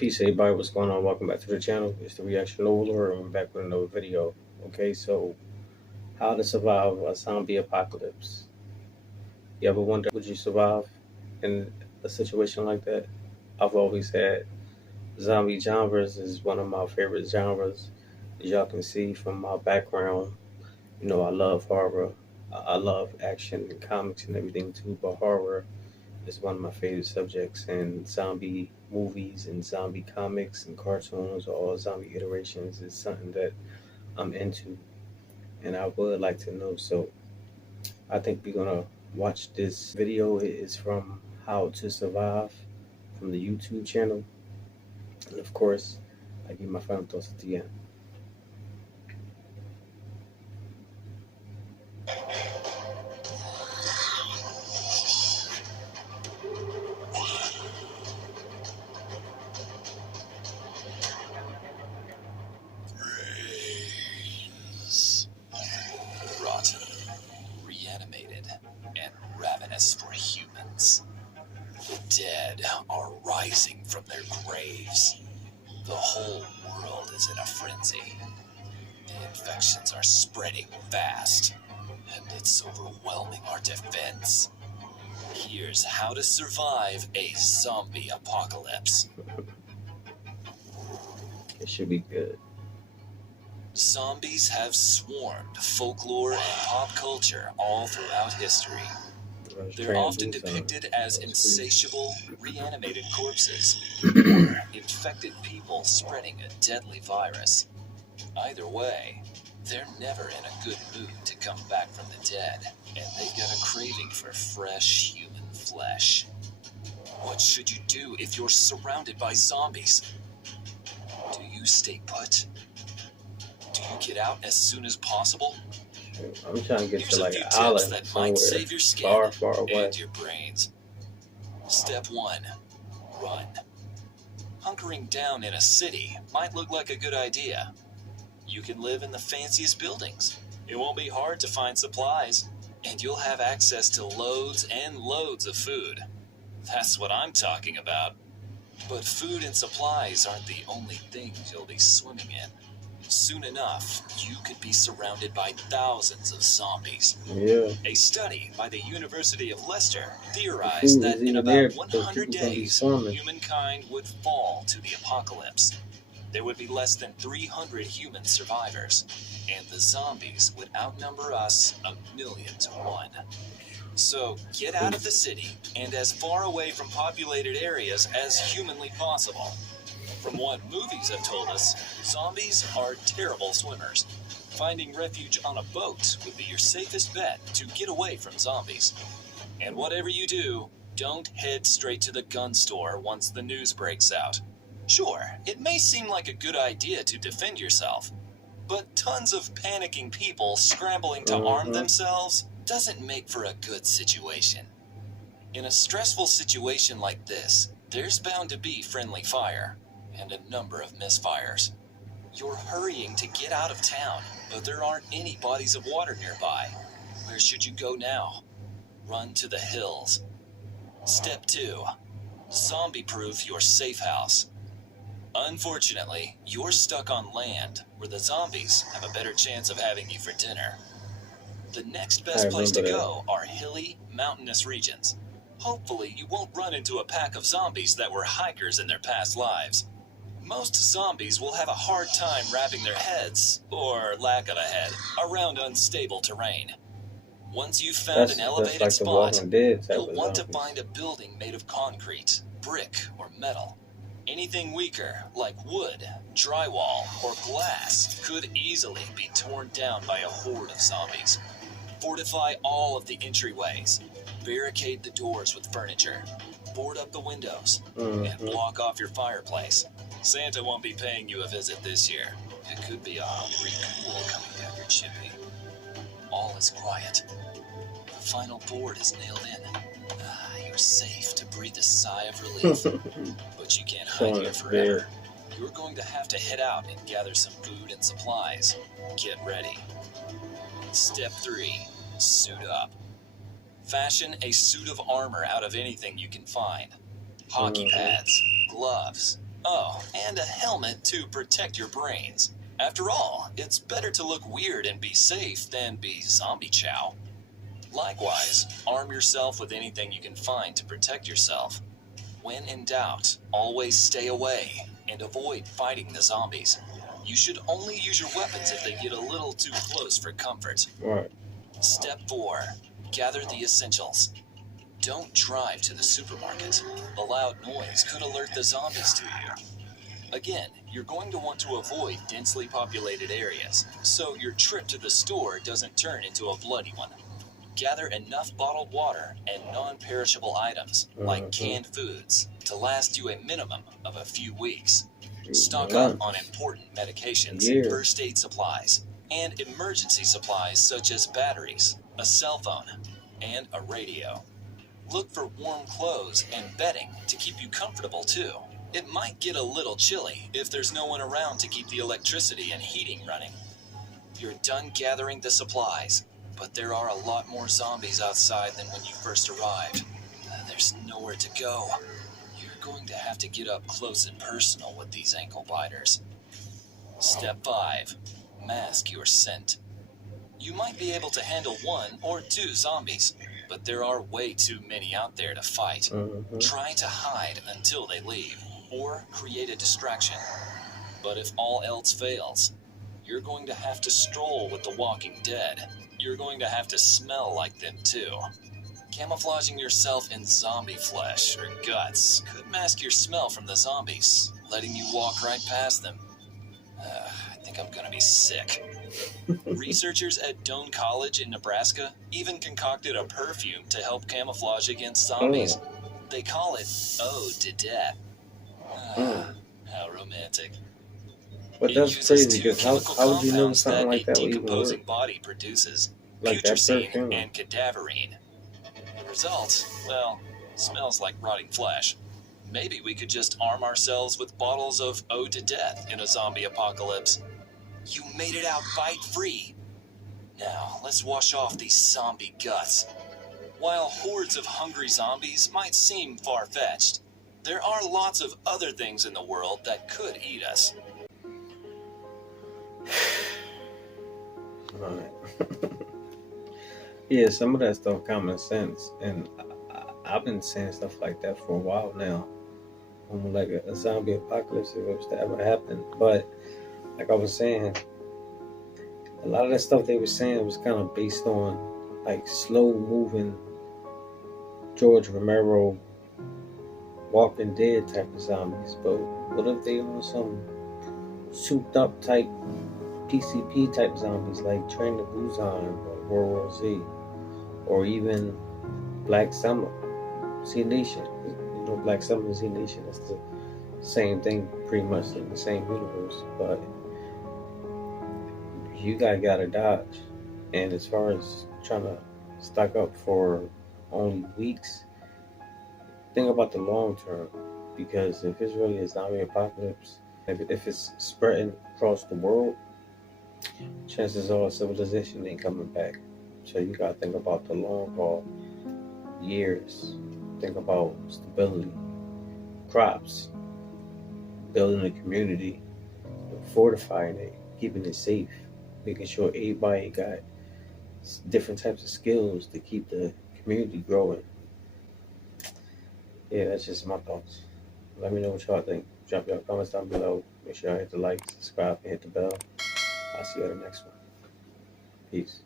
Peace, everybody. What's going on? Welcome back to the channel. It's the Reaction Overlord, and we're back with another video. Okay, so how to survive a zombie apocalypse. You ever wonder, would you survive in a situation like that? I've always had zombie genres is one of my favorite genres. As y'all can see from my background, I love horror. I love action and comics and everything too, but horror is one of my favorite subjects, and zombie movies and zombie comics and cartoons, all zombie iterations, is something that I'm into, and I would like to know. So I think we're gonna watch this video. It is from How to Survive from the YouTube channel, and of course, I give my final thoughts at the end. Rotten, reanimated, and ravenous for humans. The dead are rising from their graves. The whole world is in a frenzy. The infections are spreading fast, and it's overwhelming our defense. Here's how to survive a zombie apocalypse. It should be good. Zombies have swarmed folklore and pop culture all throughout history. They're often depicted as insatiable, reanimated corpses, or infected people spreading a deadly virus. Either way, they're never in a good mood to come back from the dead, and they get a craving for fresh human flesh. What should you do if you're surrounded by zombies? Do you stay put? Do you get out as soon as possible? I'm trying to get Here's to a like few an tips island that somewhere might save your skin far, far away. and your brains. Step 1. Run. Hunkering down in a city might look like a good idea. You can live in the fanciest buildings. It won't be hard to find supplies, and you'll have access to loads and loads of food. That's what I'm talking about. But food and supplies aren't the only things you'll be swimming in. Soon enough, you could be surrounded by thousands of zombies. Yeah. A study by the University of Leicester theorized that in about 100 days, humankind would fall to the apocalypse. There would be less than 300 human survivors, and the zombies would outnumber us 1,000,000 to 1. So get out of the city and as far away from populated areas as humanly possible. From what movies have told us, zombies are terrible swimmers. Finding refuge on a boat would be your safest bet to get away from zombies. And whatever you do, don't head straight to the gun store once the news breaks out. Sure, it may seem like a good idea to defend yourself, but tons of panicking people scrambling to arm themselves doesn't make for a good situation. In a stressful situation like this, there's bound to be friendly fire and a number of misfires. You're hurrying to get out of town, but there aren't any bodies of water nearby. Where should you go now? Run to the hills. Step 2. Zombie-proof your safe house. Unfortunately, you're stuck on land, where the zombies have a better chance of having you for dinner. The next best place to go are hilly, mountainous regions. Hopefully, you won't run into a pack of zombies that were hikers in their past lives. Most zombies will have a hard time wrapping their heads, or lack of a head, around unstable terrain. Once you've found an elevated like spot, you'll want to zombies. find a building made of concrete, brick, or metal. Anything weaker, like wood, drywall, or glass, could easily be torn down by a horde of zombies. Fortify all of the entryways. Barricade the doors with furniture. Board up the windows. And block off your fireplace. Santa won't be paying you a visit this year. It could be a hungry ghoul coming down your chimney. All is quiet. The final board is nailed in. You're safe to breathe a sigh of relief. But you can't hide here forever. You're going to have to head out and gather some food and supplies. Get ready. Step 3. Suit up. Fashion a suit of armor out of anything you can find. Hockey pads, gloves, Oh, and a helmet to protect your brains. After all, it's better to look weird and be safe than be zombie chow. Likewise, arm yourself with anything you can find to protect yourself. When in doubt, always stay away and avoid fighting the zombies. You should only use your weapons if they get a little too close for comfort. Right. Step 4. Gather the essentials. Don't drive to the supermarket. The loud noise could alert the zombies to you. Again, you're going to want to avoid densely populated areas, so your trip to the store doesn't turn into a bloody one. Gather enough bottled water and non-perishable items, like canned foods, to last you a minimum of a few weeks. Stock up on important medications, first aid supplies, and emergency supplies such as batteries, a cell phone, and a radio. Look for warm clothes and bedding to keep you comfortable too. It might get a little chilly if there's no one around to keep the electricity and heating running. You're done gathering the supplies, but there are a lot more zombies outside than when you first arrived. There's nowhere to go. You're going to have to get up close and personal with these ankle biters. Step 5. Mask your scent. You might be able to handle 1 or 2 zombies, but there are way too many out there to fight. Try to hide until they leave, or create a distraction. But if all else fails, you're going to have to stroll with the walking dead. You're going to have to smell like them too. Camouflaging yourself in zombie flesh or guts could mask your smell from the zombies, letting you walk right past them. I think I'm gonna be sick. Researchers at Doane College in Nebraska even concocted a perfume to help camouflage against zombies. They call it Ode to Death. How romantic. But that's crazy, because how would you know something like that would even work? Decomposing body produces Like that putrescine perfume. and cadaverine. The result, well, smells like rotting flesh. Maybe we could just arm ourselves with bottles of Ode to Death in a zombie apocalypse. You made it out bite-free. Now, let's wash off these zombie guts. While hordes of hungry zombies might seem far-fetched, there are lots of other things in the world that could eat us. Right. Yeah, some of that stuff common sense, and I've been saying stuff like that for a while now. Like a zombie apocalypse if it was to ever happen. But like I was saying, a lot of that stuff they were saying was kind of based on like slow moving George Romero Walking Dead type of zombies. But what if they on some souped up type PCP type zombies like Train to Busan or World War Z, or even Black Summer, Z Nation? You know, Black Summer and Z Nation, that's the same thing pretty much in the same universe. But you gotta dodge. And as far as trying to stock up for only weeks, think about the long term, because if it's really a zombie apocalypse, if it's spreading across the world, chances are civilization ain't coming back. So you gotta think about the long haul, years. Think about stability, crops, building a community, fortifying it, keeping it safe, making sure everybody got different types of skills to keep the community growing. Yeah, that's just my thoughts. Let me know what y'all think. Drop your comments down below. Make sure y'all hit the like, subscribe, and hit the bell. I'll see you on the next one. Peace.